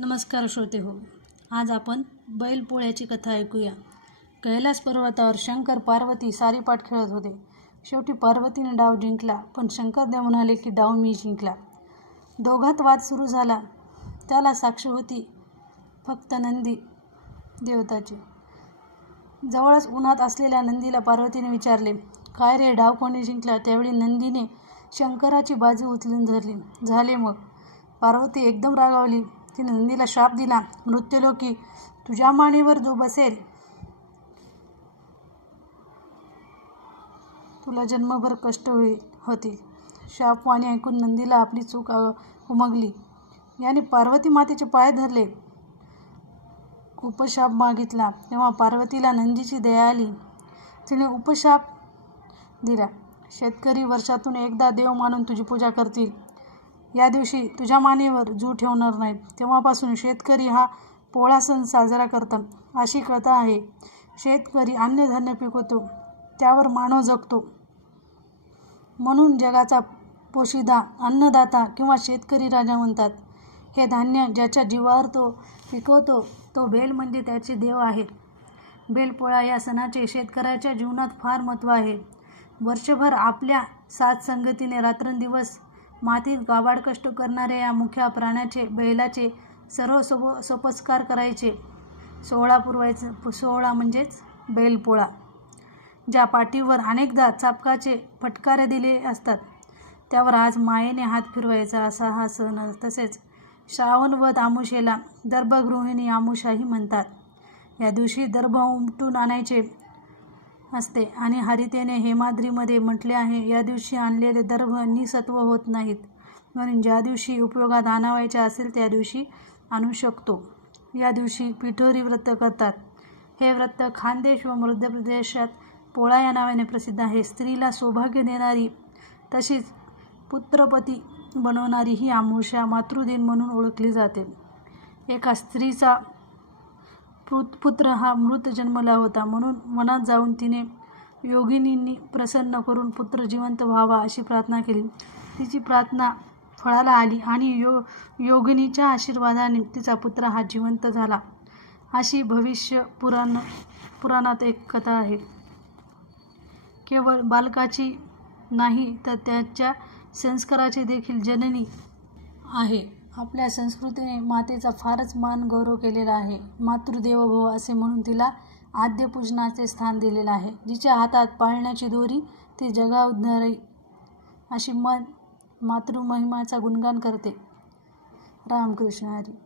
नमस्कार श्रोते हो आज आपण बैलपोळ्याची कथा ऐकूया. कैलास पर्वतावर शंकर पार्वती सारीपाठ खेळत होते. शेवटी पार्वतीने डाव जिंकला पण शंकरदेव म्हणाले की डाव मी जिंकला. दोघात वाद सुरू झाला. त्याला साक्ष होती फक्त नंदी देवताची. जवळच उन्हात असलेल्या नंदीला पार्वतीने विचारले काय रे डाव कोणी जिंकला? त्यावेळी नंदीने शंकराची बाजू उचलून धरली. झाले मग. पार्वती एकदम रागावली. तिने नंदीला शाप दिला. मृत्यूलोकी तुझ्या मानेवर जो बसेल तुला जन्मभर कष्ट होईल होतील. शापवाणी ऐकून नंदीला आपली चूक उमगली. याने पार्वती मातेचे पाय धरले. उपशाप मागितला. तेव्हा पार्वतीला नंदीची दया आली. तिने उपशाप दिला. शेतकरी वर्षातून एकदा देव मानून तुझी पूजा करतील. या दिवशी तुझ्या मानेवर जू ठेवणार नाही तेव्हापासून शेतकरी हा पोळा सण साजरा करतात अशी कथा आहे. शेतकरी अन्नधान्य पिकवतो त्यावर मानव जगतो. म्हणून जगाचा पोशिदा अन्नदाता किंवा शेतकरी राजा म्हणतात. हे धान्य ज्याच्या जीवावर तो पिकवतो तो बेल म्हणजे त्याचे देव आहे. बेलपोळा या सणाचे शेतकऱ्याच्या जीवनात फार महत्त्व आहे. वर्षभर आपल्या साथ संगतीने रात्रंदिवस मातीत गावाड कष्ट करणाऱ्या या मुख्या प्राण्याचे बैलाचे सर्व सोप सोपस्कार करायचे. सोहळा पुरवायचं सोहळा म्हणजेच बैलपोळा ज्या पाठीवर अनेकदा चापकाचे फटकारे दिले असतात. त्यावर आज मायेने हात फिरवायचा असा हा सण तसेच श्रावण वध आमुषेला दर्भगृहिणी आमुषाही म्हणतात. या दिवशी दर्भ उमटून आणायचे असते. आणि हरितेने हेमाद्रीमध्ये म्हटले आहे या दिवशी आणलेले दर्भ निसत्व होत नाहीत. म्हणून ज्या दिवशी उपयोगात आणावायचे असेल त्या दिवशी आणू शकतो. या दिवशी पिठोरी व्रत करतात. हे व्रत खानदेश व मध्य प्रदेशात पोळा या नावाने प्रसिद्ध आहे. स्त्रीला सौभाग्य देणारी तशीच पुत्रपती बनवणारी ही आमुषा मातृदिन म्हणून ओळखली जाते. एका स्त्रीचा पुत पुत्र हा मृत जन्मला होता. म्हणून मनात जाऊन तिने योगिनींनी प्रसन्न करून पुत्र जिवंत व्हावा अशी प्रार्थना केली. तिची प्रार्थना फळाला आली आणि यो योगिनीच्या आशीर्वादाने तिचा पुत्र हा जिवंत झाला. अशी भविष्य पुराण पुराणात एक कथा आहे. केवळ बालकाची नाही तर त्याच्या संस्काराची देखील जननी आहे. आपल्या संस्कृतीने मातेचा फारच मान गौरव केलेला आहे. मातृदेवोभव असे म्हणून तिला आद्य पूजनाचे स्थान दिलेलं आहे. जिच्या हातात पाळण्याची दोरी ती जगा उद्धारी अशी मन मातृमहिमाचा गुणगान करते. रामकृष्ण हरी.